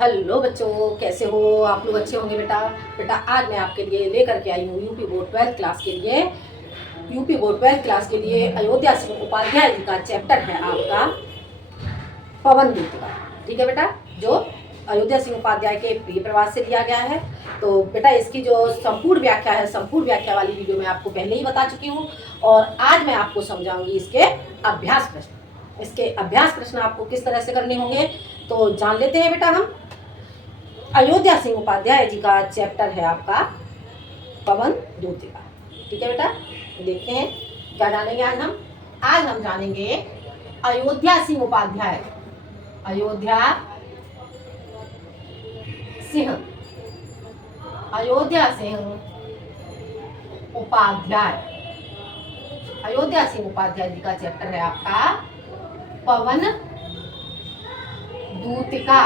Hello बच्चों, कैसे हो आप लोग? अच्छे होंगे बेटा। बेटा आज मैं आपके लिए लेकर के आई हूँ यूपी बोर्ड 12th क्लास के लिए। यूपी बोर्ड 12th क्लास के लिए अयोध्या सिंह उपाध्याय जी का चैप्टर है आपका पवन दूत का। ठीक है बेटा, जो अयोध्या सिंह उपाध्याय के प्रिय प्रवास से दिया गया है। तो बेटा इसकी जो संपूर्ण व्याख्या है, संपूर्ण व्याख्या वाली वीडियो मैं आपको पहले ही बता चुकी हूँ और आज मैं आपको समझाऊंगी इसके अभ्यास प्रश्न। इसके अभ्यास प्रश्न आपको किस तरह से करने होंगे तो जान लेते हैं बेटा हम। अयोध्या सिंह उपाध्याय जी का चैप्टर है आपका पवन दूत का। ठीक है बेटा, देखते हैं क्या जानेंगे आज हम जानेंगे अयोध्या सिंह उपाध्याय, अयोध्या सिंह, अयोध्या सिंह उपाध्याय, अयोध्या सिंह उपाध्याय जी का चैप्टर है आपका पवन दूतिका,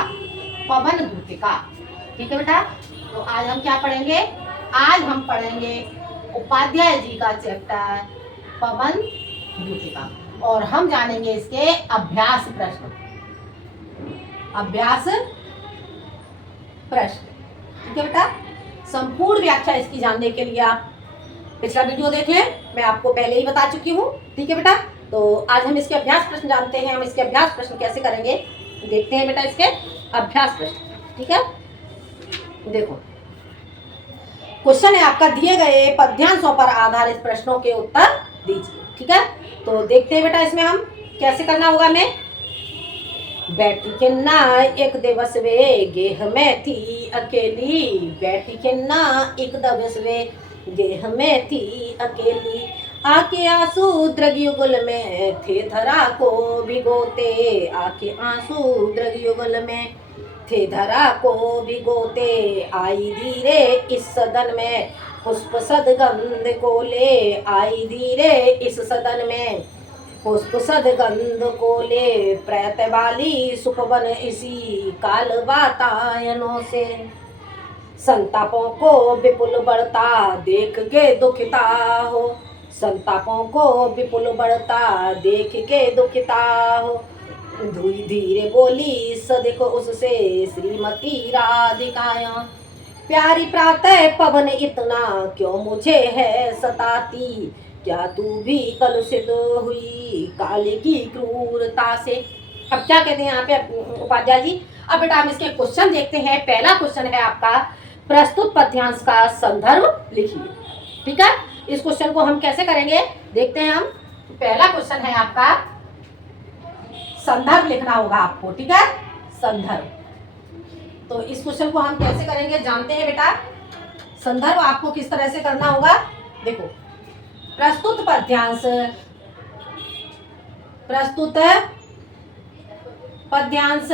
पवन दूतिका। ठीक है बेटा, तो आज हम क्या पढ़ेंगे? आज हम पढ़ेंगे उपाध्याय जी का चैप्टर पवन दूतिका और हम जानेंगे इसके अभ्यास प्रश्न, अभ्यास प्रश्न। ठीक है बेटा, संपूर्ण व्याख्या इसकी जानने के लिए आप पिछला वीडियो देख लें, मैं आपको पहले ही बता चुकी हूँ। ठीक है बेटा, तो आज हम इसके अभ्यास प्रश्न जानते हैं। हम इसके अभ्यास प्रश्न कैसे करेंगे देखते हैं बेटा, इसके अभ्यास प्रश्न। ठीक है, देखो क्वेश्चन है आपका, दिए गए पद्यांशों पर आधारित प्रश्नों के उत्तर दीजिए। ठीक है, तो देखते हैं बेटा इसमें हम कैसे करना होगा। मैं बैठी के ना एक दिवस वे गेह में थी अकेली, बैठी के ना एक दिवस वे गेह में थी अकेली, आके आंसू द्रग युगल में थे धरा को भिगोते, आके आंसू द्रग युगल में थे धरा को भिगोते, आई धीरे इस सदन में पुष्प सदगंध को ले, आई धीरे इस सदन में पुष्प सदगंध को ले, प्रेत वाली सुखवन इसी काल वातायनों से, संतापों को विपुल बढ़ता देख के दुखिता हो, संतापों को विपुल बढ़ता देख के दुखिता हो, धुई धीरे बोली सदेखो उससे श्रीमती राधिकाया, प्यारी प्रातः पवन इतना क्यों मुझे है सताती, क्या तू भी कलुषित हुई काले की क्रूरता से। अब क्या कहते हैं यहाँ पे उपाध्याय जी? अब बेटा हम इसके क्वेश्चन देखते हैं। पहला क्वेश्चन है आपका, प्रस्तुत पद्यांश का संदर्भ लिखिए। ठीक है, इस क्वेश्चन को हम कैसे करेंगे देखते हैं हम। पहला क्वेश्चन है आपका, संदर्भ लिखना होगा आपको। ठीक है, संदर्भ। तो इस क्वेश्चन को हम कैसे करेंगे जानते हैं बेटा। संदर्भ आपको किस तरह से करना होगा, देखो प्रस्तुत पद्यांश, प्रस्तुत पद्यांश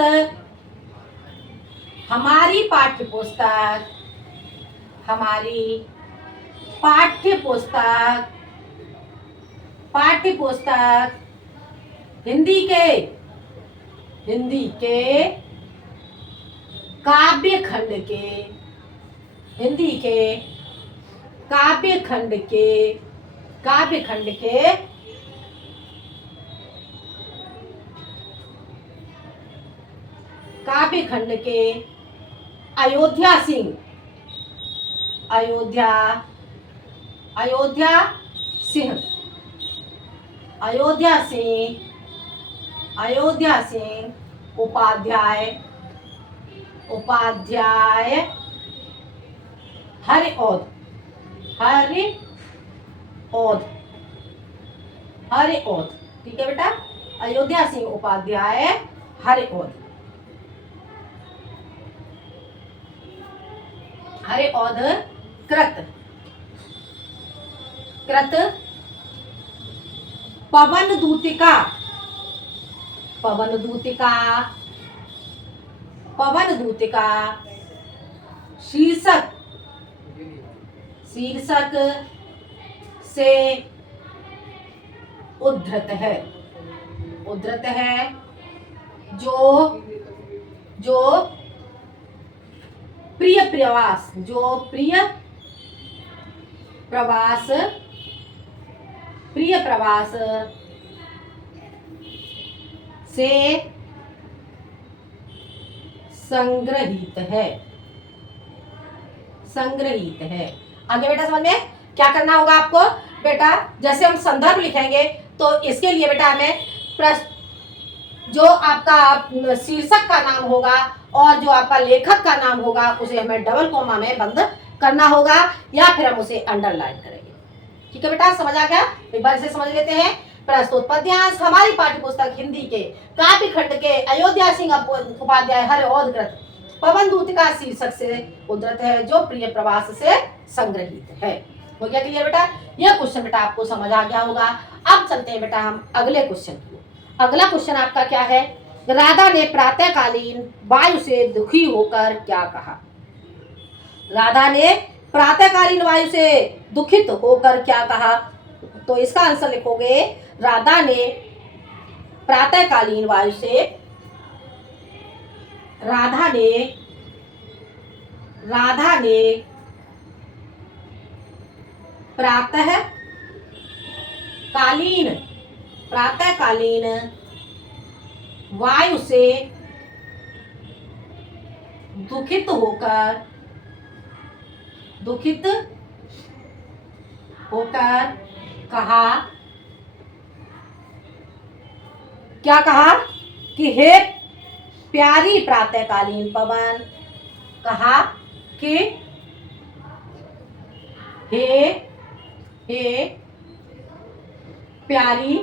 हमारी पाठ्य पुस्तक, हमारी पाठ्य पुस्तक, पाठ्य पुस्तक हिंदी के, हिंदी के काव्य खंड के, हिंदी के काव्य खंड के, काव्य खंड के काव्य खंड के अयोध्या सिंह, अयोध्या, अयोध्या सिंह, अयोध्या सिंह, अयोध्या सिंह उपाध्याय, उपाध्याय हरिऔध, हरिऔध, हरिऔध। ठीक है बेटा, अयोध्या सिंह उपाध्याय हरिऔध, हरिऔध कृत, कृत पवन दूतिका, पवन दूतिका, पवन दूतिका शीर्षक, शीर्षक से उद्धृत है, उद्धृत है, जो जो प्रिय प्रवास, जो प्रिय प्रवास, प्रिय प्रवास से संग्रहित है, संग्रहित है। आगे बेटा समझ में क्या करना होगा आपको बेटा, जैसे हम संदर्भ लिखेंगे तो इसके लिए बेटा हमें जो आपका शीर्षक का नाम होगा और जो आपका लेखक का नाम होगा उसे हमें डबल कोमा में बंद करना होगा या फिर हम उसे अंडरलाइन करेंगे। ठीक है बेटा, समझ आ गया? एक बार इसे समझ लेते हैं। प्रस्तुत पद्यांश हमारी पाठ्य पुस्तक हिंदी के काव्य खंड के अयोध्या सिंह उपाध्याय हरिऔध पवन दूत का शीर्षक से उद्धृत है, जो प्रिय प्रवास से संग्रहित है। हो गया क्लियर बेटा? यह क्वेश्चन बेटा आपको समझ आ गया होगा। अब चलते हैं बेटा हम अगले क्वेश्चन की। अगला क्वेश्चन आपका क्या है? राधा ने प्रातःकालीन वायु से दुखी होकर क्या कहा? राधा ने प्रातःकालीन वायु से दुखित होकर क्या कहा? तो इसका आंसर लिखोगे, राधा ने प्रातःकालीन वायु से राधा ने प्रातःकालीन वायु से दुखित होकर कहा, क्या कहा कि हे प्यारी प्रातःकालीन पवन, कहा कि हे प्यारी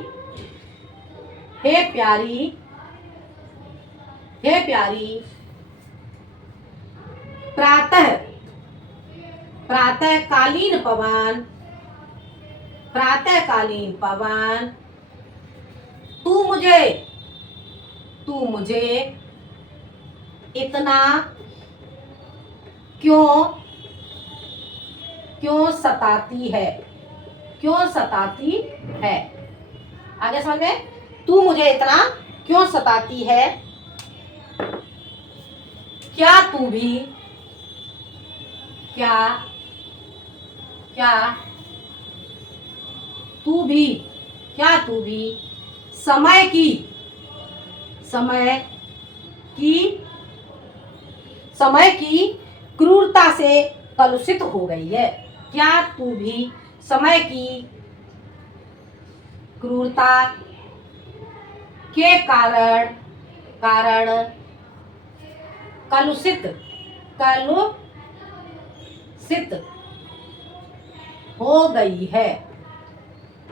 प्रातःकालीन पवन, तू मुझे इतना क्यों सताती है? आगे समझ में? तू मुझे इतना क्यों सताती है? क्या तू भी समय की क्रूरता से कलुषित हो गई है? क्या तू भी समय की क्रूरता के कारण कलुषित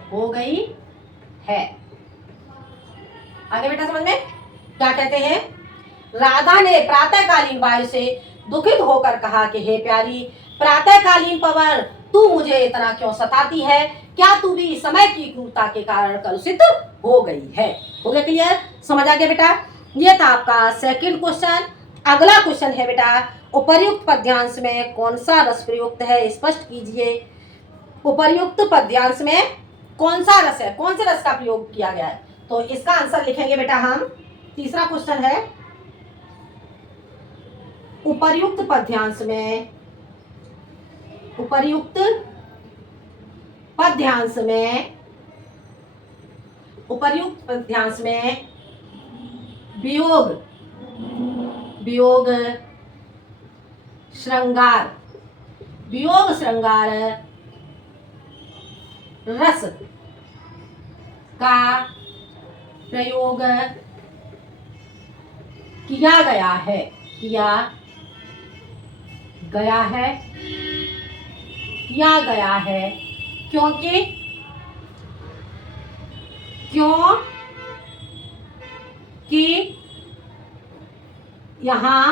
हो गई है? आगे बेटा समझ में क्या कहते हैं? राधा ने प्रातःकालीन वायु से दुखित होकर कहा कि हे प्यारी प्रातःकालीन पवन, तू मुझे इतना क्यों सताती है? क्या तू भी समय की क्रूरता के कारण कलुषित हो गई है? हो गया क्लियर? समझ आ गया बेटा? ये था आपका सेकंड क्वेश्चन। अगला क्वेश्चन है बेटा, उपर्युक्त पद्यांश में कौन सा रस प्रयुक्त है? स्पष्ट कीजिए। उपर्युक्त पद्यांश में कौन सा रस है? कौन से रस का प्रयोग किया गया है? तो इसका आंसर लिखेंगे बेटा हम। तीसरा क्वेश्चन है, उपर्युक्त पद्यांश में वियोग श्रृंगार रस का प्रयोग किया गया है क्योंकि यहाँ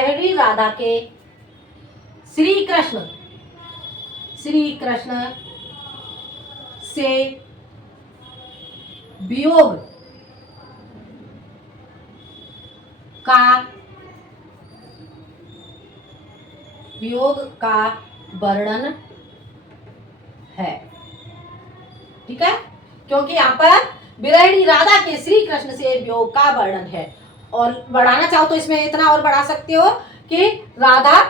बिरहिणी राधा के श्री कृष्ण से वियोग का वर्णन है। ठीक है? क्योंकि यहाँ पर विरहिणी राधा के श्री कृष्ण से वियोग का वर्णन है और बढ़ाना चाहो तो इसमें इतना और बढ़ा सकते हो कि राधा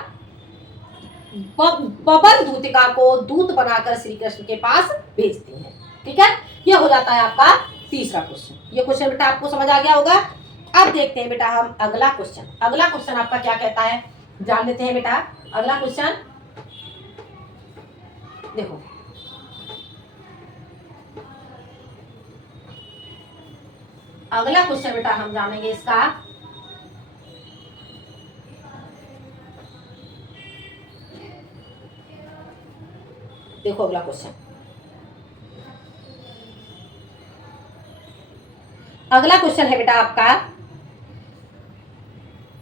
पवन दूतिका को दूत बनाकर श्री कृष्ण के पास भेजती हैं। ठीक है, ये हो जाता है आपका तीसरा क्वेश्चन। ये क्वेश्चन बेटा आपको समझ आ गया होगा। अब देखते हैं बेटा हम अगला क्वेश्चन। अगला क्वेश्चन आपका क्या कहता है, जान लेते हैं बेटा। अगला क्वेश्चन देखो, अगला क्वेश्चन बेटा हम जानेंगे इसका। देखो अगला क्वेश्चन, अगला क्वेश्चन है बेटा आपका,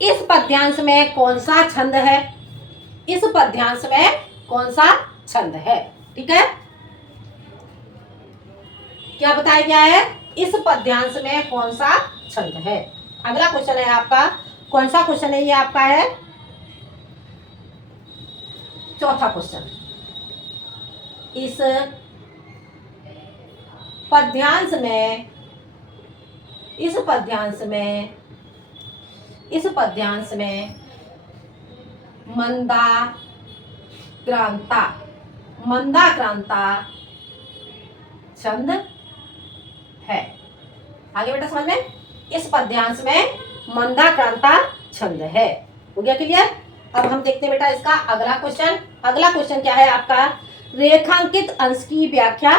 इस पद्यांश में कौन सा छंद है? इस पद्यांश में कौन सा छंद है? ठीक है, क्या बताया गया है? इस पद्यांश में कौन सा छंद है? अगला क्वेश्चन है आपका, कौन सा क्वेश्चन है ये आपका? है चौथा क्वेश्चन। इस पद्यांश में, इस पद्यांश में, इस पद्यांश में मंदाक्रांता, मंदाक्रांता छंद है। आगे बेटा समझ में, इस पद्यांश में मंदाक्रांता छंद है। हो गया क्लियर? अब हम देखते हैं बेटा इसका अगला क्वेश्चन। अगला क्वेश्चन क्या है आपका? रेखांकित अंश की व्याख्या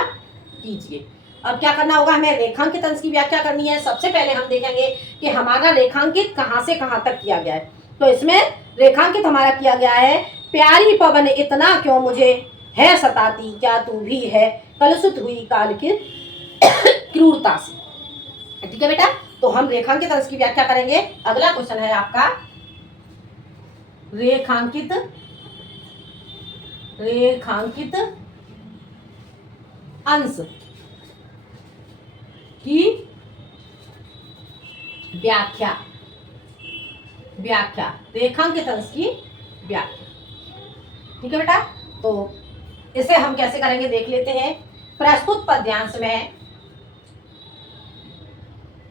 कीजिए। अब क्या करना होगा, हमें रेखांकित अंश की व्याख्या करनी है। सबसे पहले हम देखेंगे कि हमारा रेखांकित कहां से कहां तक किया गया है। तो इसमें रेखांकित हमारा किया गया है, प्यारी पवन इतना क्यों मुझे है सताती, क्या तू भी है कलुषित हुई काल की क्रूरता से। ठीक है बेटा, तो हम रेखांकित अंश की व्याख्या करेंगे। अगला क्वेश्चन है आपका, रेखांकित, रेखांकित अंश की व्याख्या, व्याख्या, रेखांकित अंश की व्याख्या। ठीक है बेटा, तो इसे हम कैसे करेंगे देख लेते हैं। प्रस्तुत पद्यांश में,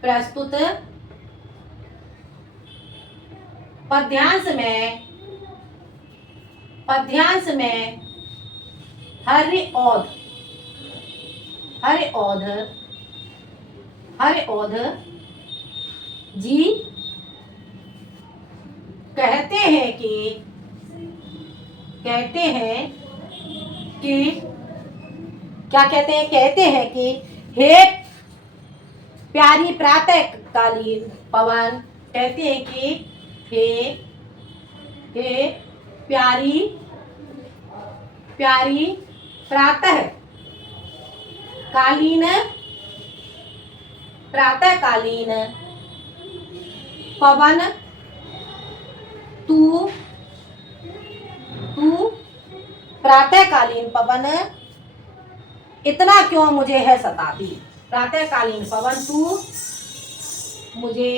प्रस्तुत पद्यांश में, पद्यांश में हरि औध, हरि औध, हरि औध जी कहते हैं कि, कहते हैं कि, क्या कहते हैं? कहते हैं कि हे प्यारी प्रातः कालीन पवन, कहते हैं कि हे प्यारी, प्यारी प्रातः कालीन, प्रातः कालीन पवन तू, तू प्रातःकालीन पवन इतना क्यों मुझे है सताती। प्रातःकालीन पवन तू मुझे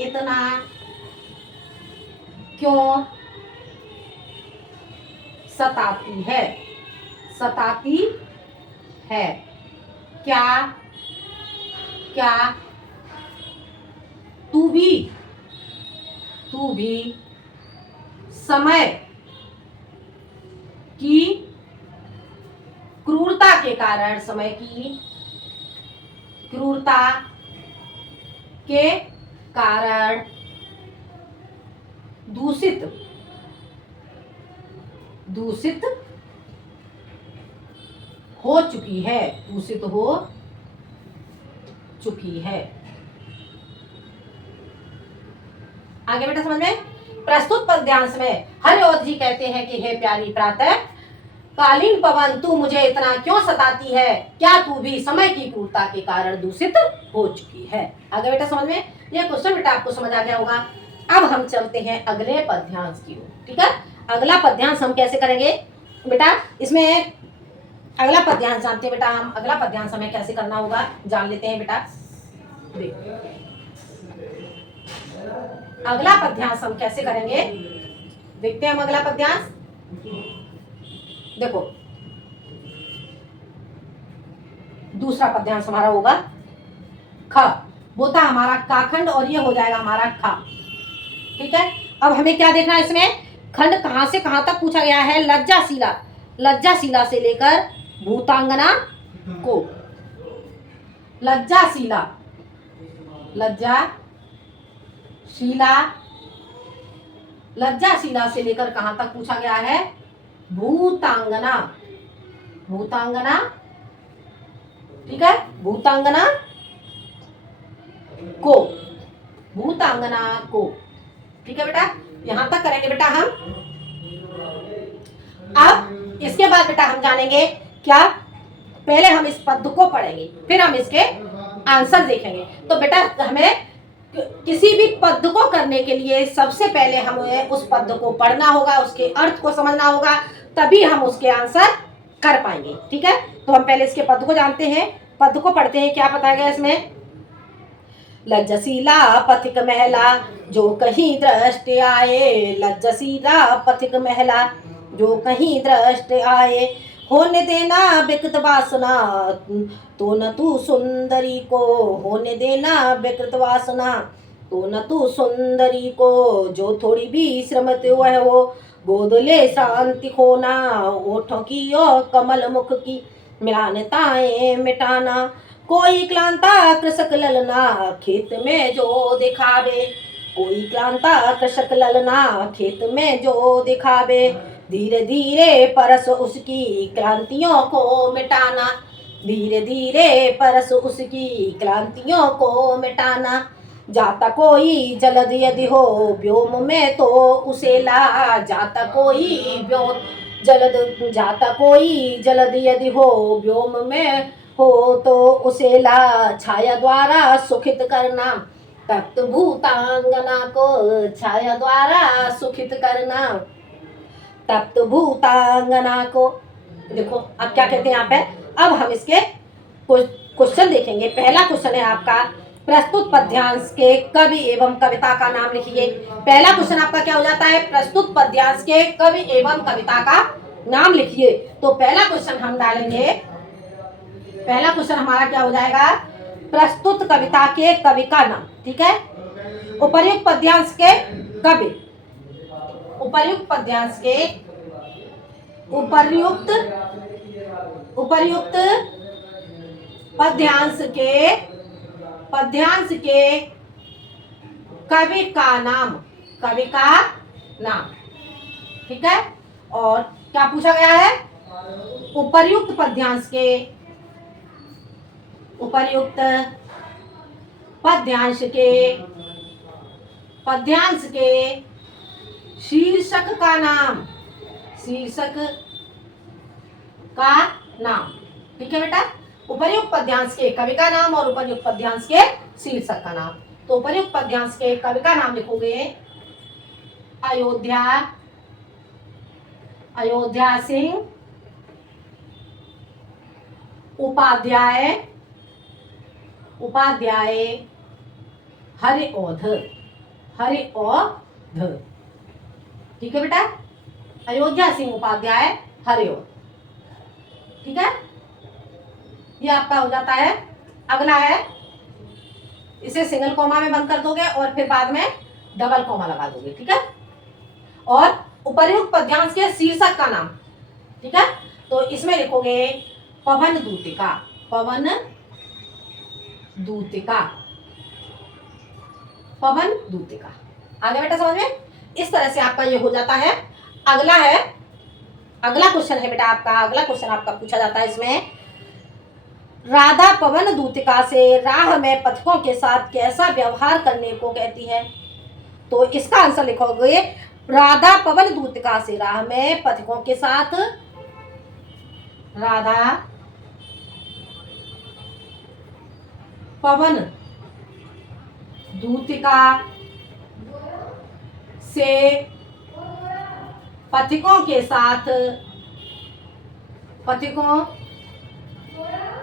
इतना क्यों सताती है, सताती है। क्या, क्या तू भी, तू भी समय की क्रूरता के कारण, समय की क्रूरता के कारण दूषित, दूषित हो चुकी है, दूषित हो चुकी है। आगे बेटा समझ में, प्रस्तुत पद्यांश में हरिऔध जी कहते हैं कि हे प्यारी प्रातः कालीन पवन तू मुझे इतना क्यों सताती है, क्या तू भी समय की क्रूरता के कारण दूषित हो चुकी है। आगे बेटा समझ में, यह क्वेश्चन बेटा आपको समझ आ गया होगा। अब हम चलते हैं अगले पद्यांश की ओर। ठीक है, अगला पद्यांश हम कैसे करेंगे बेटा, इसमें अगला पद्यांश जानते हैं बेटा हम। अगला पद्यांश हमें कैसे करना होगा जान लेते हैं बेटा। अगला पद्यांश हम कैसे करेंगे देखते हैं हम। अगला पद्यांश देखो, दूसरा पद्यांश हमारा होगा ख, वो था हमारा काखंड और ये हो जाएगा हमारा खा। ठीक है, अब हमें क्या देखना है इसमें, खंड कहां से कहां तक पूछा गया है, लज्जाशीला, लज्जाशीला से लेकर भूतांगना को, लज्जाशीला, लज्जाशीला, लज्जाशीला से लेकर कहां तक पूछा गया है, भूतांगना, भूतांगना, ठीक है, भूतांगना को, भूतांगना को। ठीक है बेटा, यहां तक करेंगे बेटा हम। अब इसके बाद बेटा हम जानेंगे क्या, पहले हम इस पद को पढ़ेंगे फिर हम इसके आंसर देखेंगे। तो बेटा हमें किसी भी पद को करने के लिए सबसे पहले हमें उस पद को पढ़ना होगा, उसके अर्थ को समझना होगा, तभी हम उसके आंसर कर पाएंगे। ठीक है, तो हम पहले इसके पद को जानते हैं, पद को पढ़ते हैं। क्या बताया गया इसमें, लज्जशीला पथिक महिला जो कहीं दृष्टि आए, लज्जशीला पथिक महिला जो कहीं दृष्टि आए, होने देना विकृत वासना तो न तू सुंदरी को, होने देना विकृत वासना तो न तू सुंदरी को, जो थोड़ी भी श्रमत वह वो गोद ले शांति खोना, ओठों की और कमल मुख की मिलानताएं मिटाना, कोई क्लांता कृषक ललना खेत में जो दिखावे, कोई क्लांता कृषक ललना खेत में जो दिखावे, धीरे धीरे परस उसकी क्रांतियों को मिटाना, धीरे धीरे परस उसकी क्रांतियों को मिटाना, जाता कोई जलद यदि हो व्योम में तो उसे ला, जाता कोई व्योम जलद, जाता कोई जलद यदि हो व्योम में हो तो उसे ला, छाया द्वारा सुखित करना, तप्त भूतांगना को छाया द्वारा सुखित करना, तप्त भूतांगना को। देखो अब क्या कहते हैं यहाँ पे, अब हम इसके क्वेश्चन देखेंगे। पहला क्वेश्चन है आपका, प्रस्तुत पद्यांश के कवि एवं कविता का नाम लिखिए। पहला क्वेश्चन आपका क्या हो जाता है, प्रस्तुत पद्यांश के कवि एवं कविता का नाम लिखिए। तो पहला क्वेश्चन हम डालेंगे, पहला क्वेश्चन हमारा क्या हो जाएगा, प्रस्तुत कविता के कवि का नाम। ठीक है, उपर्युक्त पद्यांश के कवि, उपर्युक्त पद्यांश के, उपर्युक्त उपर्युक्त पद्यांश के, पद्यांश के कवि का नाम, कवि का नाम। ठीक है, और क्या पूछा गया है, उपर्युक्त पद्यांश के, उपर्युक्त पद्यांश के, पद्यांश के शीर्षक का नाम, शीर्षक का नाम। ठीक है बेटा, उपर्युक्त पद्यांश के कवि का नाम और उपर्युक्त पद्यांश के शीर्षक का नाम। तो उपर्युक्त पद्यांश के कवि का नाम लिखोगे अयोध्या, अयोध्या सिंह उपाध्याय, उपाध्याय हरिऔध, हरिऔध। ठीक है बेटा, अयोध्या सिंह उपाध्याय हरिऔध। ठीक है, ये आपका हो जाता है। अगला है, इसे सिंगल कॉमा में बंद कर दोगे और फिर बाद में डबल कॉमा लगा दोगे। ठीक है, और उपर्युक्त पद्यांश के शीर्षक का नाम। ठीक है, तो इसमें लिखोगे पवन दूतिका, पवन दूतिका, पवन दूतिका। आगे बेटा समझ में, इस तरह से आपका ये हो जाता है। अगला है, अगला क्वेश्चन है बेटा आपका, अगला क्वेश्चन आपका पूछा जाता है इसमें, राधा पवन दूतिका से राह में पथिकों के साथ कैसा व्यवहार करने को कहती है। तो इसका आंसर लिखोगे, राधा पवन दूतिका से राह में पथिकों के साथ, राधा पवन दूतिका से पथिकों के साथ, पथिकों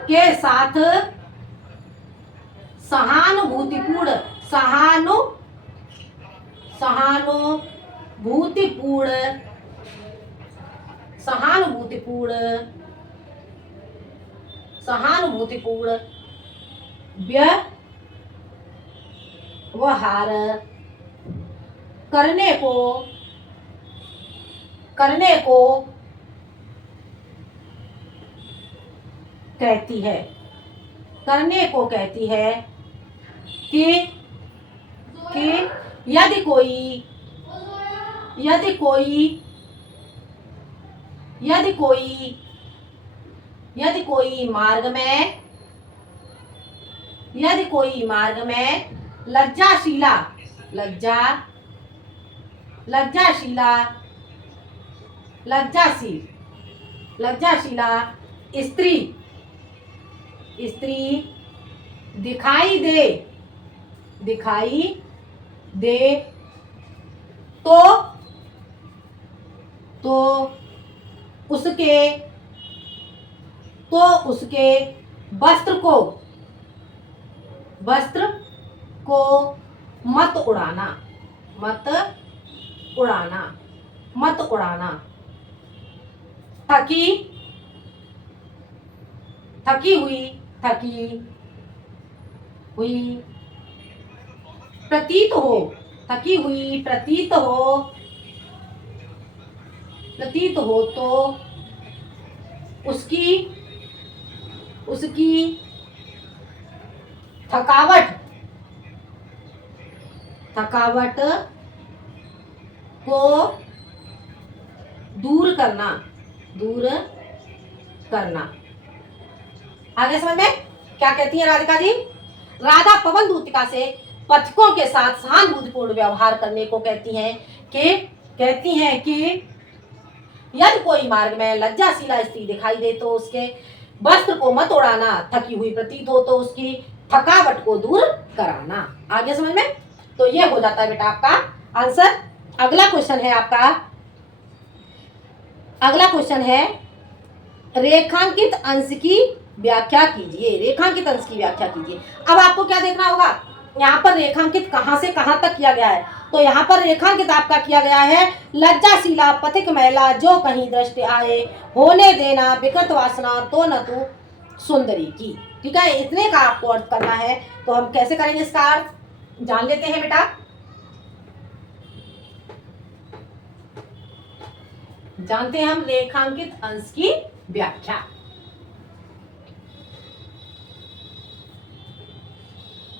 के साथ सहानुभूतिपूर्ण, सहानुभूतिपूर्ण, सहानुभूतिपूर्ण, सहानुभूतिपूर्ण वह हार करने को कहती है, करने को कहती है कि यदि कोई मार्ग में लज्जाशीला स्त्री दिखाई दे तो उसके वस्त्र को मत उड़ाना। थकी हुई प्रतीत हो तो उसकी थकावट को दूर करना। आगे समझ में क्या कहती है राधिका जी? राधा पवन दूतिका से पथिकों के साथ सहानुभूतिपूर्ण व्यवहार करने को कहती हैं कि यदि कोई मार्ग में लज्जाशीला स्त्री दिखाई दे तो उसके वस्त्र को मत उड़ाना, थकी हुई प्रतीत हो तो उसकी थकावट को दूर कराना। आगे समझ में? तो ये हो जाता है बेटा आपका आंसर। अगला क्वेश्चन है रेखांकित अंश की व्याख्या कीजिए। अब आपको क्या देखना होगा, यहाँ पर रेखांकित कहां से कहां तक किया गया है। तो यहाँ पर रेखांकित आपका किया गया है लज्जाशीला पथिक महिला जो कहीं दृष्टि आए, होने देना विकृत वासना तो न तू सुंदरी की। ठीक है, इतने का आपको अर्थ करना है। तो हम कैसे करेंगे इसका अर्थ जान लेते हैं बेटा। जानते हैं हम रेखांकित अंश की व्याख्या।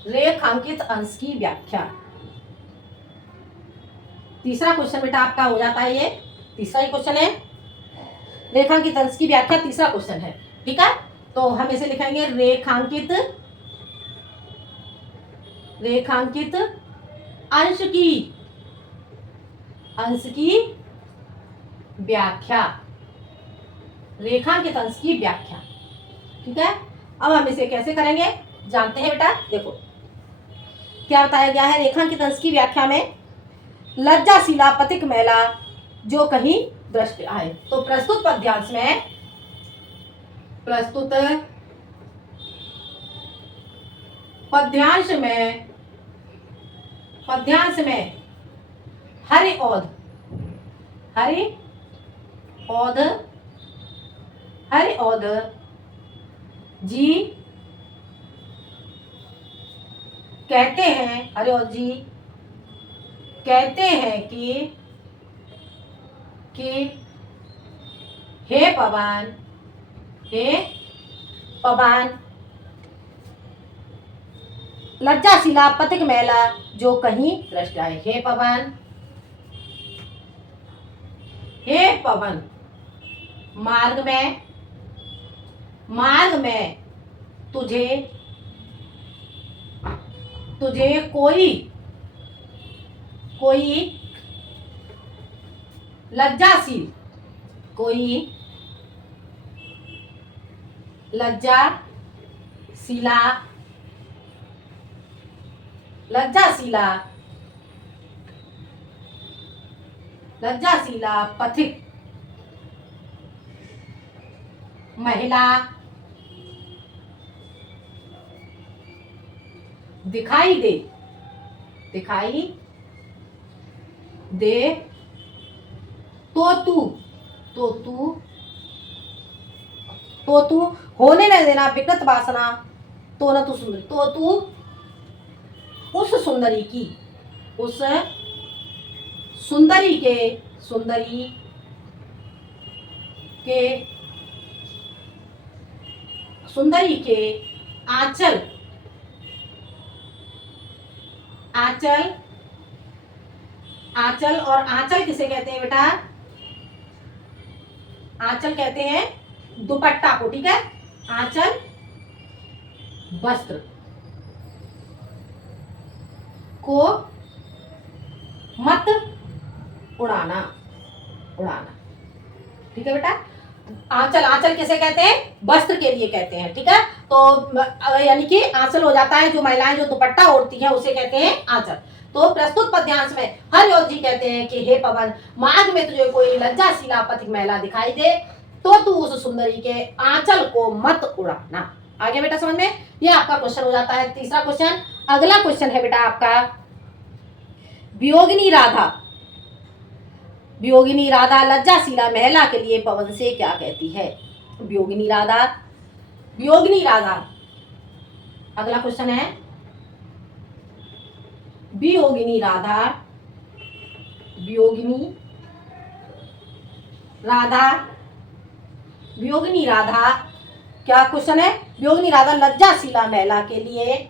रेखांकित अंश की व्याख्या तीसरा क्वेश्चन बेटा आपका हो जाता है। ये तीसरा ही क्वेश्चन है, रेखांकित अंश की व्याख्या तीसरा क्वेश्चन है। ठीक है, तो हम इसे लिखेंगे रेखांकित अंश की व्याख्या। रेखांकित अंश की व्याख्या। ठीक है, अब हम इसे कैसे करेंगे जानते हैं बेटा। देखो क्या बताया गया है रेखांकित अंश की व्याख्या में, लज्जाशीला पथिक महिला जो कहीं दृष्टि आए। तो प्रस्तुत पद्यांश में हरि औध जी कहते हैं, हरिऔध जी कहते हैं कि हे पवन लज्जाशीला पथिक महिला जो कहीं दृष्टि आए। हे पवन मार्ग में तुझे कोई लज्जाशीला पथिक महिला दिखाई दे तो तू होने न देना विकृत वासना तो न तू सुंदरी। तो तू उस सुंदरी की, उस सुंदरी के, सुंदरी के, सुंदरी के आंचल, आंचल, आंचल, और आंचल किसे कहते हैं बेटा? आंचल कहते हैं दुपट्टा को, ठीक है। आंचल वस्त्र को मत उड़ाना, उड़ाना, ठीक है बेटा। आंचल, आंचल किसे कहते हैं? वस्त्र के लिए कहते हैं, ठीक है। तो यानी कि आंचल हो जाता है जो महिलाएं जो दुपट्टा ओढ़ती हैं उसे कहते हैं आंचल। तो प्रस्तुत पद्यांश में हरयोध जी कहते हैं कि हे पवन, मार्ग में तुझे कोई लज्जाशीला पथिक महिला दिखाई दे तो तू उस सुंदरी के आंचल को मत उड़ाना। आगे बेटा समझ में? ये आपका क्वेश्चन हो जाता है तीसरा क्वेश्चन। अगला क्वेश्चन है बेटा आपका, वियोगिनी राधा, वियोगिनी राधा लज्जाशीला महिला के लिए पवन से क्या कहती है? वियोगिनी राधा, वियोगिनी राधा, अगला क्वेश्चन है वियोगिनी राधा, वियोगिनी राधा, वियोगिनी राधा, क्या क्वेश्चन है? वियोगिनी राधा लज्जाशीला महिला के लिए,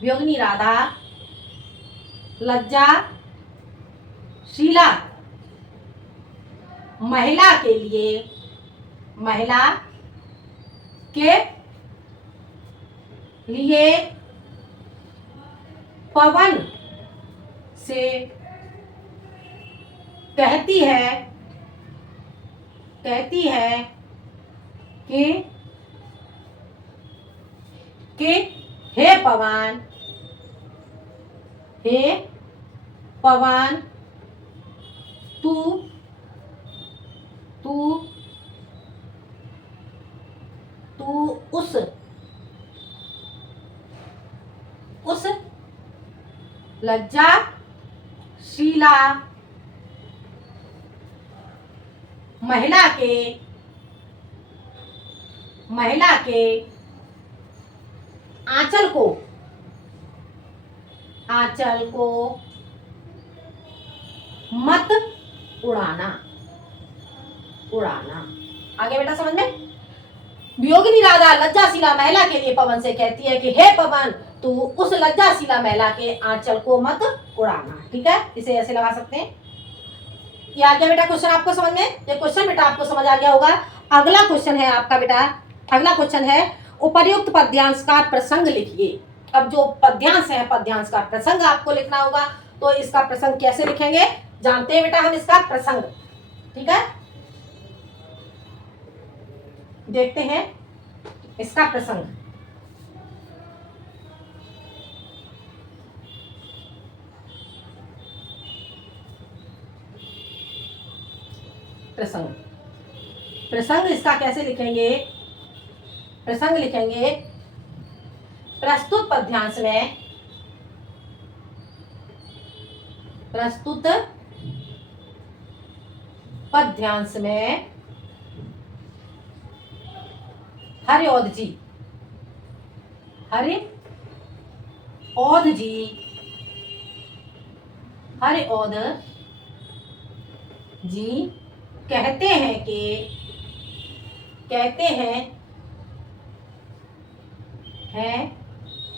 वियोगिनी राधा लज्जाशीला महिला के लिए, महिला के लिए पवन से कहती है, कहती है कि हे पवन, हे पवन, तू तू तू उस लज्जाशीला महिला के आंचल को, आंचल को मत उड़ाना, उड़ाना। आगे बेटा समझ में? वियोगिनी राधा लज्जाशीला महिला के लिए पवन से कहती है कि हे पवन, तू उस लज्जाशीला महिला के आंचल को मत उड़ाना, ठीक है। इसे ऐसे लगा सकते हैं। ये आ गया बेटा क्वेश्चन आपको समझ में? ये क्वेश्चन बेटा आपको समझ आ गया होगा। अगला क्वेश्चन है आपका बेटा, अगला क्वेश्चन है उपर्युक्त पद्यांश का प्रसंग लिखिए। अब जो पद्यांश है, पद्यांश का प्रसंग आपको लिखना होगा। तो इसका प्रसंग कैसे लिखेंगे जानते हैं बेटा हम? इसका प्रसंग, ठीक है, देखते हैं इसका प्रसंग। प्रसंग, प्रसंग इसका कैसे लिखेंगे? प्रसंग लिखेंगे प्रस्तुत पद्यांश में, प्रस्तुत पद्यांश में हरयोध जी, हरयोध जी, हरयोध जी कहते हैं कि, कहते हैं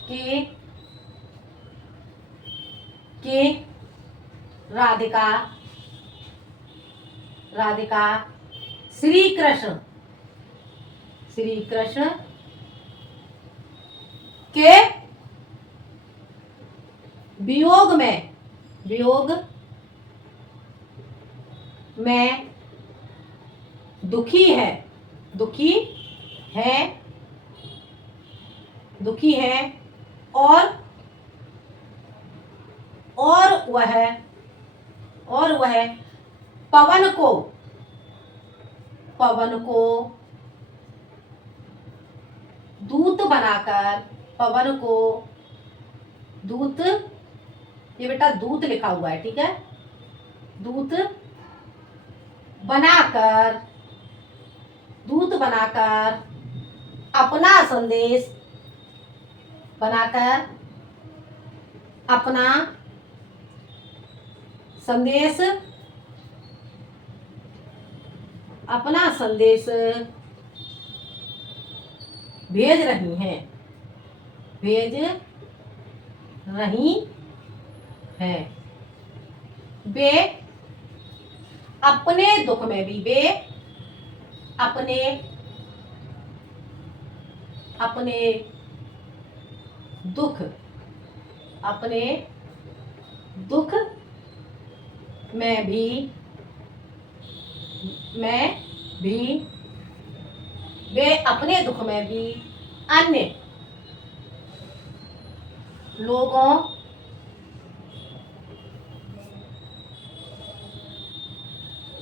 कि राधिका, राधिका श्री कृष्ण, श्री कृष्ण के वियोग में, वियोग में दुखी है, दुखी है, दुखी है, और वह पवन को, पवन को दूत बनाकर, पवन को दूत, ये बेटा दूत लिखा हुआ है, ठीक है, दूत बनाकर, दूत बनाकर अपना संदेश, बनाकर अपना संदेश भेज रही हैं वे अपने दुख में भी अपने दुख में भी वे अपने दुख में भी अन्य लोगों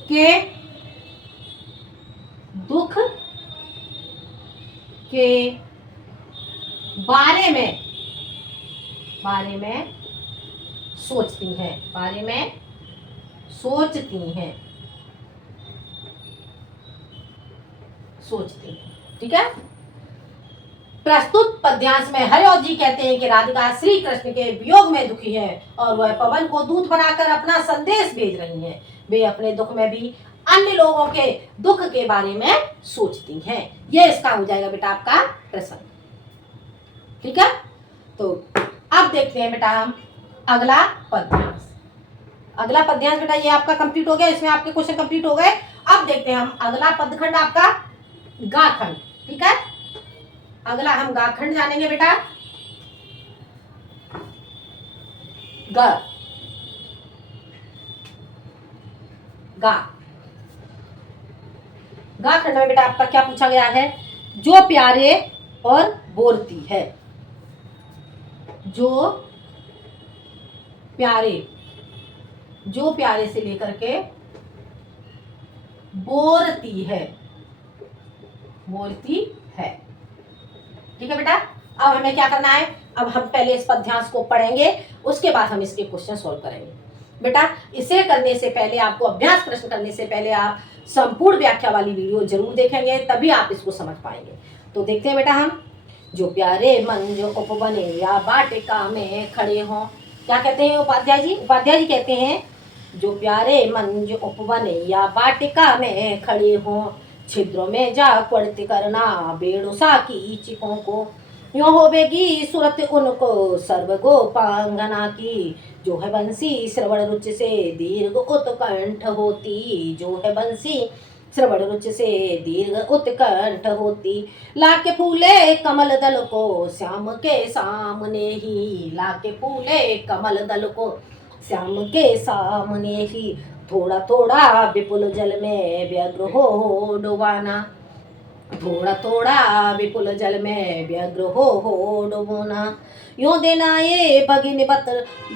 के दुख के बारे में सोचती हैं ठीक है। प्रस्तुत पद्यांश में हरिऔध जी कहते हैं कि राधिका श्री कृष्ण के वियोग में दुखी है और वह पवन को दूत बनाकर अपना संदेश भेज रही हैं। वे अपने दुख में भी अन्य लोगों के दुख के बारे में सोचती हैं। ये इसका हो जाएगा बेटा आपका प्रश्न। ठीक है, तो अब देखते हैं बेटा हम अगला पद्यांश। बेटा ये आपका कंप्लीट हो गया, इसमें आपके क्वेश्चन कंप्लीट हो गए। अब देखते हैं हम अगला पदखंड आपका गाखंड। ठीक है, अगला हम गाखंड जानेंगे बेटा। गाखंड में बेटा आपका क्या पूछा गया है? जो प्यारे और बोलती है। जो प्यारे से लेकर के बोलती है। ठीक है बेटा, अब हमें क्या करना है? अब हम पहले इस पद्यांश को पढ़ेंगे, उसके बाद हम इसके क्वेश्चन सॉल्व करेंगे। बेटा इसे करने से पहले, आपको अभ्यास प्रश्न करने से पहले आप संपूर्ण व्याख्या वाली वीडियो जरूर देखेंगे, तभी आप इसको समझ पाएंगे। तो देखते हैं बेटा हम। जो प्यारे मन जो उपवने या वाटिका में खड़े हों। क्या कहते हैं उपाध्याय जी? उपाध्याय जी कहते हैं जो प्यारे मन जो उपवने या वाटिका में खड़े हों, छिद्रों में जा क्वर्ति करना बेड़ुसा की चिकों को। यो होवेगी सूरत उनको सर्व गोपांगना की, जो है बंसी श्रवण रुच से दीर्घ उत्कंठ होती। श्रवण रुच से दीर्घ उत्कंठ होती। लाके फूले कमल दल को श्याम के सामने ही। लाके फूले कमल दल को श्याम के सामने ही। थोड़ा थोड़ा विपुल जल में व्यग्र हो डुबाना। थोड़ा थोड़ा विपुल जल में व्यग्र हो डुबोना। यो देना ये भगिनी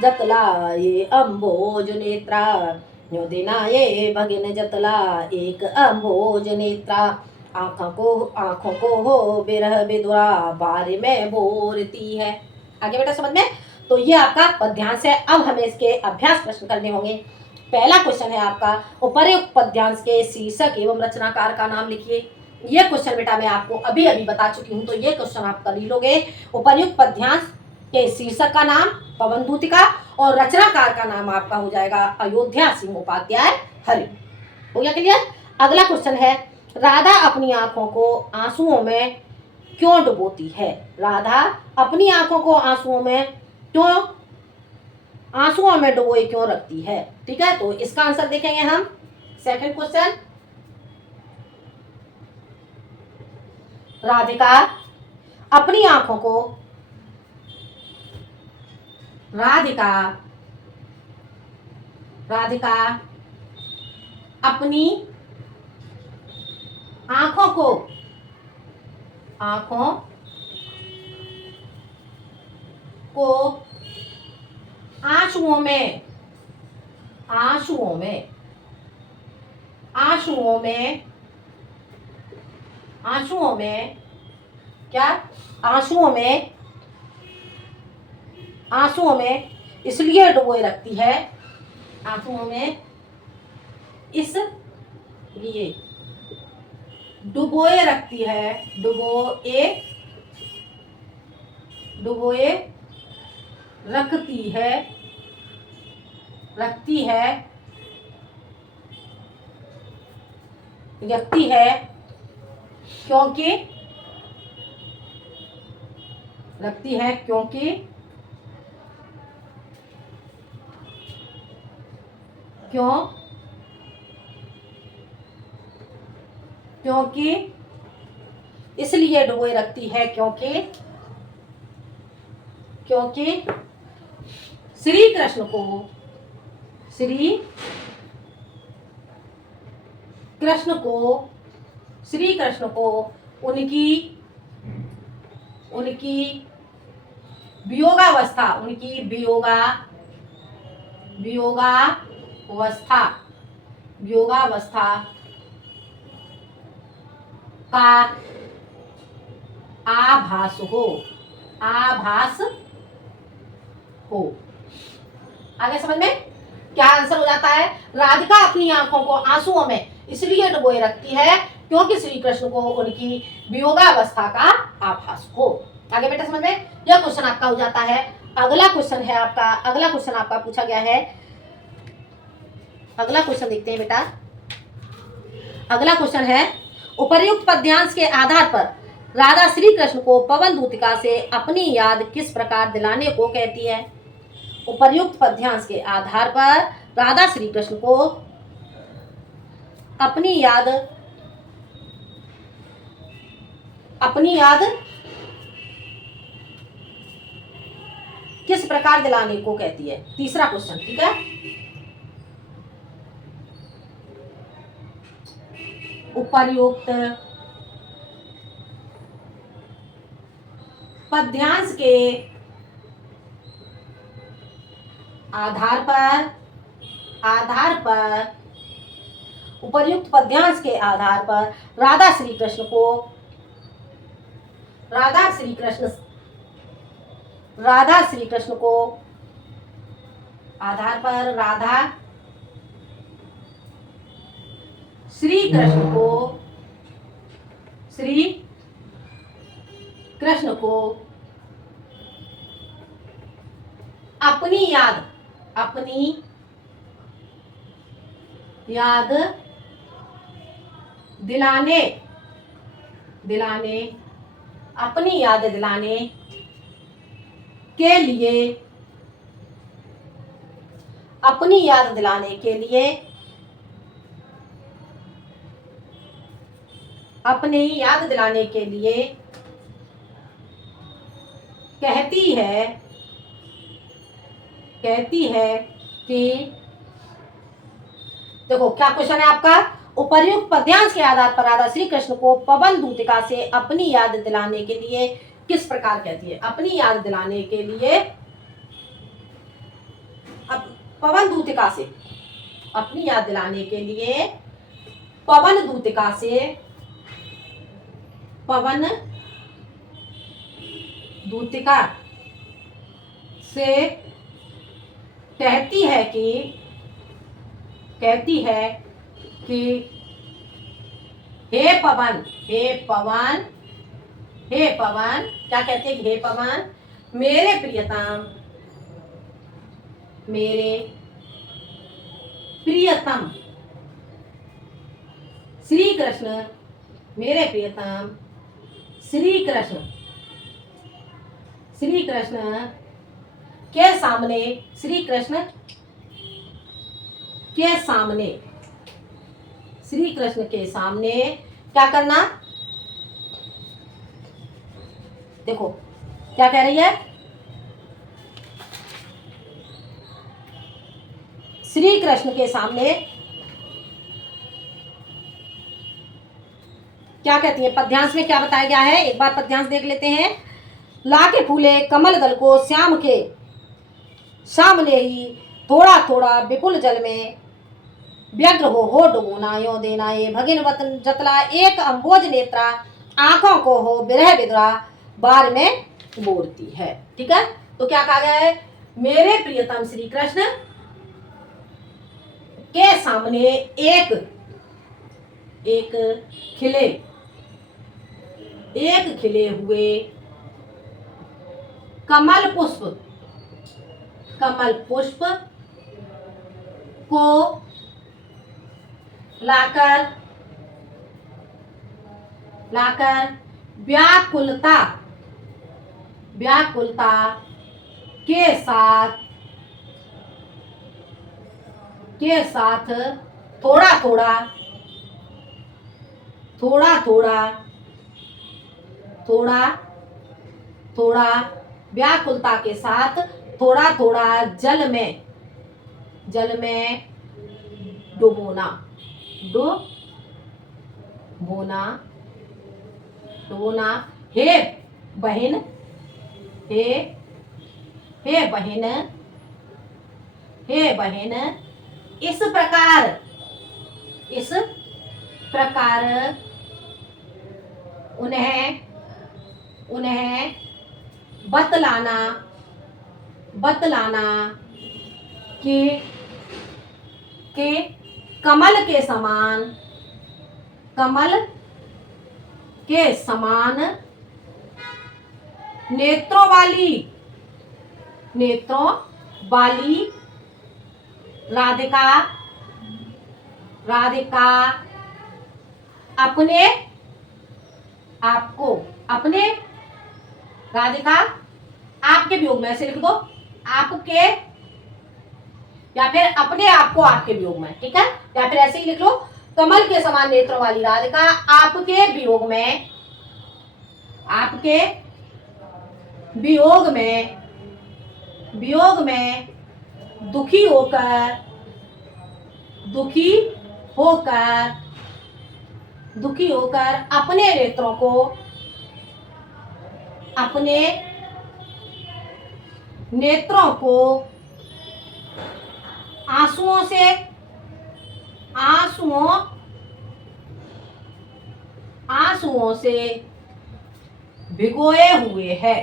जतला ये अम्बोज नेत्रा। यो देना ये भगिन जतला एक अम्बोज नेत्रा। आंखों को हो बिरह विधुरा बारे में बोरती है। आगे बेटा समझ में? तो ये आपका पद्यांश है। अब हमें इसके अभ्यास प्रश्न करने होंगे। पहला क्वेश्चन है आपका, उपर्युक्त पद्यांश के शीर्षक एवं रचनाकार का नाम लिखिए। ये क्वेश्चन बेटा मैं आपको अभी बता चुकी हूँ, तो ये क्वेश्चन आप कर ही लोगे। उपर्युक्त पद्यांश के शीर्षक का नाम पवन दूतिका और रचनाकार का नाम आपका हो जाएगा अयोध्या सिंह उपाध्याय हरि। हो गया क्लियर? अगला क्वेश्चन है, राधा अपनी आंखों को आंसुओं में क्यों डुबोती है? राधा अपनी आंखों को आंसुओं में डुबोए क्यों रखती है? ठीक है, तो इसका आंसर देखेंगे हम। सेकंड क्वेश्चन, राधिका अपनी आंखों को अपनी आंखों को आंसुओं में क्या? आंसुओं में इसलिए डुबोए रखती है। आंसुओं में इसलिए डुबोए रखती है। डुबोए रखती है, रखती है, रखती है, क्योंकि, रखती है क्योंकि, क्यों, क्योंकि, इसलिए डुबोए रखती है क्योंकि, क्योंकि श्री कृष्ण को, श्री कृष्ण को, श्री कृष्ण को उनकी, उनकी वियोगावस्था, उनकी वियोगावस्था, वियोगावस्था का आभास हो, आभास हो। आगे समझ में क्या आंसर हो जाता है? राधिका अपनी आंखों को आंसुओं में इसलिए डुबोए रखती है क्योंकि श्री कृष्ण को उनकी वियोगावस्था का आभास हो। आगे बेटा समझ में, यह क्वेश्चन आपका हो जाता है। अगला क्वेश्चन है आपका, अगला क्वेश्चन आपका पूछा गया है, अगला क्वेश्चन देखते हैं बेटा। अगला क्वेश्चन है, उपर्युक्त पद्यांश के आधार पर राधा श्री कृष्ण को पवन दूतिका से अपनी याद किस प्रकार दिलाने को कहती है? उपर्युक्त पद्यांश के आधार पर राधा श्री कृष्ण को अपनी याद, अपनी याद किस प्रकार दिलाने को कहती है? तीसरा क्वेश्चन, ठीक है। उपर्युक्त पद्यांश के आधार पर, आधार पर, उपर्युक्त पद्यांश के आधार पर राधा श्री कृष्ण को, राधा श्री कृष्ण, राधा श्री कृष्ण को, आधार पर राधा श्री कृष्ण को, श्री कृष्ण को अपनी याद, अपनी याद दिलाने, दिलाने, अपनी याद दिलाने के लिए, अपनी याद दिलाने के लिए, अपनी याद दिलाने के लिए कहती है, कहती है कि, देखो क्या क्वेश्चन है आपका, उपर्युक्त पद्यांश के आधार पर राधा श्री कृष्ण को पवन दूतिका से अपनी याद दिलाने के लिए किस प्रकार कहती है? अपनी याद दिलाने के लिए, पवन दूतिका से, अपनी याद दिलाने के लिए पवन दूतिका से, पवन दूतिका से कहती है कि, कहती है कि हे पवन, हे पवन, हे पवन, क्या कहती है? हे पवन, मेरे प्रियतम, मेरे प्रियतम श्री कृष्ण, मेरे प्रियतम श्री कृष्ण, श्री कृष्ण के सामने, श्री कृष्ण के सामने, श्री कृष्ण के सामने क्या करना? देखो क्या कह रही है, श्री कृष्ण के सामने क्या कहती है? पद्यांश में क्या बताया गया है, एक बार पद्यांश देख लेते हैं। लाके फूले कमल दल को श्याम के सामने ही थोड़ा थोड़ा विपुल जल में व्यग्र हो डुबोना यो देना ये भगिनवत जतला एक अम्बोज नेत्रा आंखों को हो विरह विद्रा बार में बोलती है। ठीक है, तो क्या कहा गया है? मेरे प्रियतम श्री कृष्ण के सामने एक एक खिले, एक खिले हुए कमल पुष्प, कमल पुष्प को लाकर व्याकुलता के साथ थोड़ा थोड़ा व्याकुलता के साथ थोड़ा जल में डुबोना हे बहन इस प्रकार उन्हें बतलाना कि कमल के समान नेत्रों वाली राधिका अपने आपके वियोग में, ऐसे लिख दो, आपके, या फिर अपने आप को आपके वियोग में, ठीक है, या फिर ऐसे ही लिख लो, कमल के समान नेत्रों वाली राधिका आपके वियोग में दुखी होकर अपने नेत्रों को आंसुओं से भिगोए हुए है।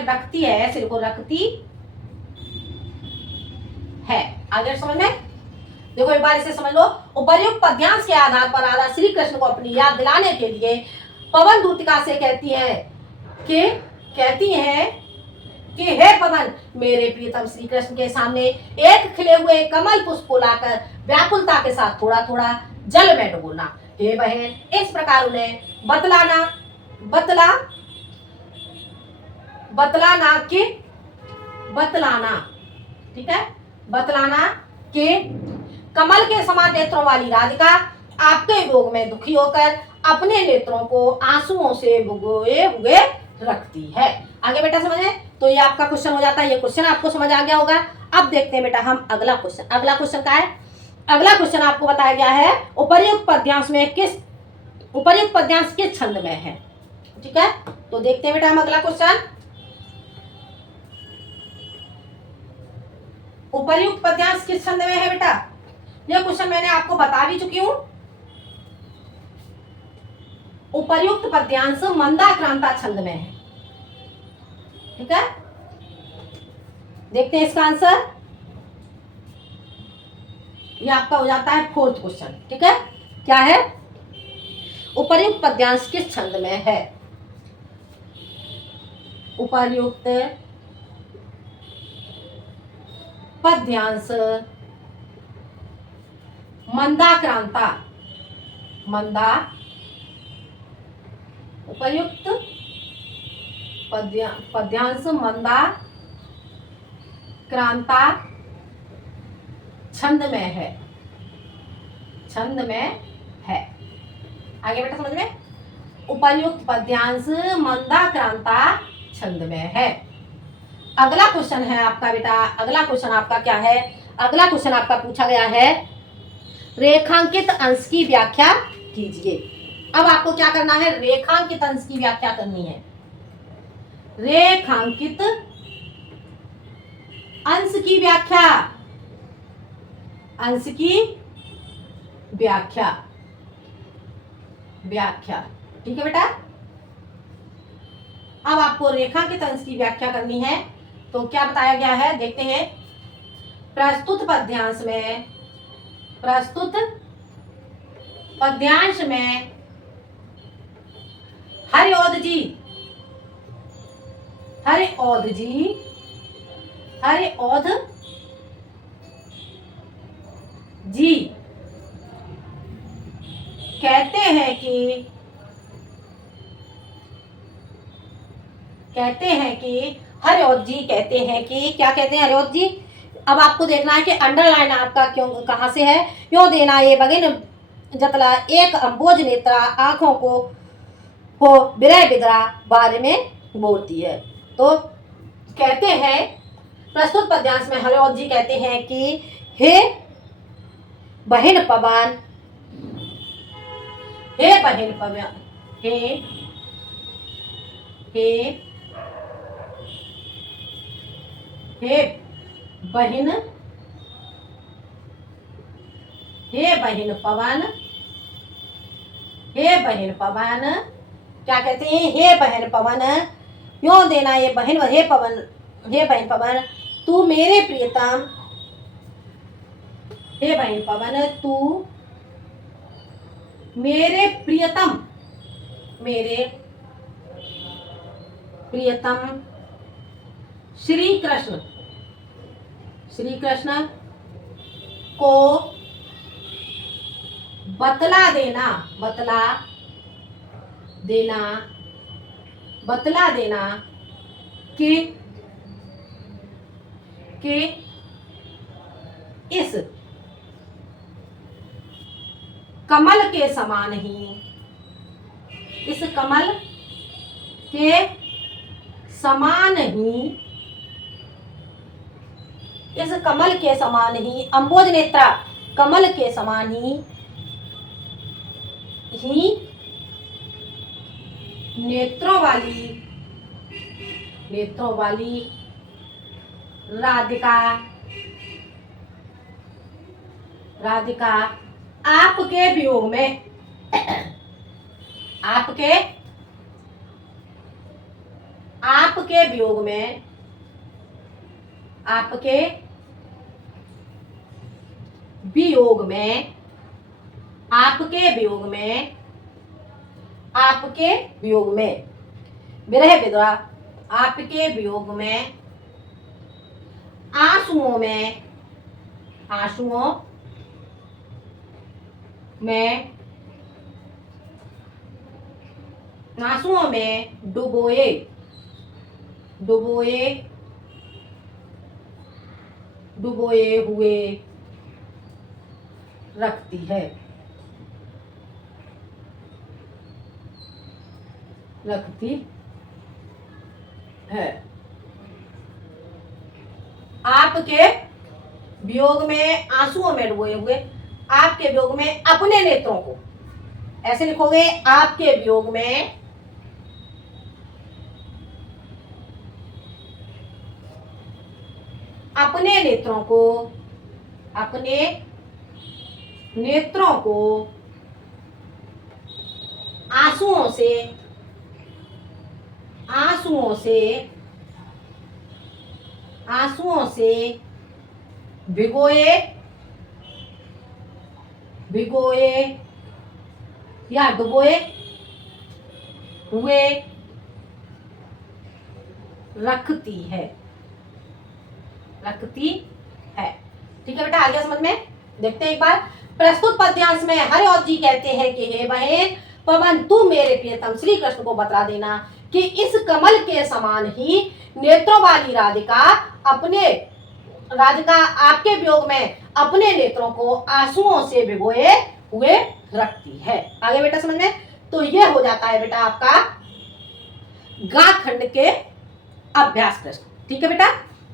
रखती है, ऐसे लिखो, रखती है। आगे समझ में देखो, एक बार इसे समझ लो। उपर्युक्त पद्यांश के आधार पर राधा श्री कृष्ण को अपनी याद दिलाने के लिए पवन दूतिका से कहती है कि हे पवन, मेरे प्रियतम श्री कृष्ण के सामने एक खिले हुए कमल पुष्प को लाकर व्याकुलता के साथ थोड़ा जल में डुबोना। हे बहन, इस प्रकार उन्हें बतलाना कि कमल के समान नेत्रों वाली राधिका आपके वियोग में दुखी होकर अपने नेत्रों को आंसुओं से भिगोए हुए रखती है। आगे बेटा समझे, तो ये आपका क्वेश्चन हो जाता है। ये क्वेश्चन आपको समझ आ गया होगा। अब देखते हैं बेटा हम अगला क्वेश्चन का है। अगला क्वेश्चन आपको बताया गया है उपर्युक्त पद्यांश किस छंद में है, ठीक है। तो देखते हैं बेटा हम अगला क्वेश्चन। उपर्युक्त पद्यांश किस छंद में है बेटा, यह क्वेश्चन मैंने आपको बता भी चुकी हूं। उपर्युक्त पद्यांश मंदाक्रांता छंद में है, ठीक है। देखते हैं इसका आंसर। ये आपका हो जाता है फोर्थ क्वेश्चन, ठीक है। क्या है, उपर्युक्त पद्यांश किस छंद में है। उपर्युक्त पद्यांश उपर्युक्त पद्यांश मंदाक्रांता छंद में है। आगे बेटा समझ में, उपर्युक्त पद्यांश मंदाक्रांता छंद में है। अगला क्वेश्चन है आपका बेटा, अगला क्वेश्चन आपका क्या है, अगला क्वेश्चन आपका पूछा गया है रेखांकित अंश की व्याख्या कीजिए। अब आपको क्या करना है, रेखांकित अंश की व्याख्या करनी है। रेखांकित अंश की व्याख्या, ठीक है बेटा। अब आपको रेखांकित अंश की व्याख्या करनी है, तो क्या बताया गया है देखते हैं। प्रस्तुत पद्यांश में हरिओध जी कहते हैं कि हरिओध जी कहते हैं कि क्या कहते हैं हरिओध जी। अब आपको देखना है कि अंडरलाइन आपका क्यों कहाँ से है। क्यों देना ये बगिन जतला एक अम्बोज नेत्रा आंखों को विरह बिदरा बारे में बोलती है। तो कहते हैं प्रस्तुत पद्यांश में हरिओध जी कहते हैं कि हे बहन पवन, हे बहन पवन, हे बहन पवन, हे बहन पवन, क्या कहते हैं हे बहन पवन, क्यों देना ये बहन, हे बहन पवन तू मेरे प्रियतम, हे बहन पवन तू मेरे प्रियतम श्री कृष्ण को बतला देना कि इस कमल के समान ही, इस कमल के समान ही अम्बोज नेत्रा कमल के समान ही नेत्रों वाली राधिका आपके वियोग में विरह विदरा आपके वियोग में आंसुओं में डुबोए हुए रखती है। आपके वियोग में आंसुओं में डुबोए हुए, आपके वियोग में अपने नेत्रों को, ऐसे लिखोगे आपके वियोग में अपने नेत्रों को आंसुओं से भिगोए या डुबोए हुए रखती है। ठीक है बेटा, आ गया समझ में। देखते हैं एक बार। प्रस्तुत पद्यांश में हरिओध जी कहते हैं कि हे बहन पवन तू मेरे प्रियतम श्री कृष्ण को बतला देना कि इस कमल के समान ही नेत्रों वाली राधिका आपके वियोग में अपने नेत्रों को आंसुओं से भिगोए हुए रखती है। आगे बेटा समझ में। तो ये हो जाता है बेटा आपका गा खंड के अभ्यास प्रश्न। ठीक है बेटा,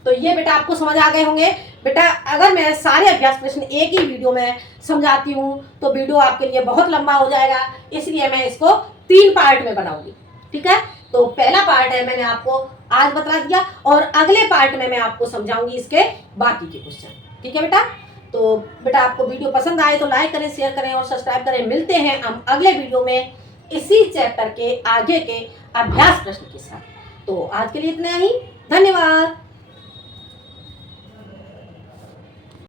तो ये बेटा आपको समझ आ गए होंगे। बेटा अगर मैं सारे अभ्यास प्रश्न एक ही वीडियो में समझाती हूँ तो वीडियो आपके लिए बहुत लंबा हो जाएगा, इसलिए मैं इसको 3 पार्ट में बनाऊंगी। ठीक है, तो पहला पार्ट है मैंने आपको आज बता दिया और अगले पार्ट में मैं आपको समझाऊंगी इसके बाकी के क्वेश्चन। ठीक है बेटा, तो बेटा आपको वीडियो पसंद आए तो लाइक करें, शेयर करें और सब्सक्राइब करें। मिलते हैं हम अगले वीडियो में इसी चैप्टर के आगे के अभ्यास प्रश्न के साथ। तो आज के लिए इतना ही, धन्यवाद।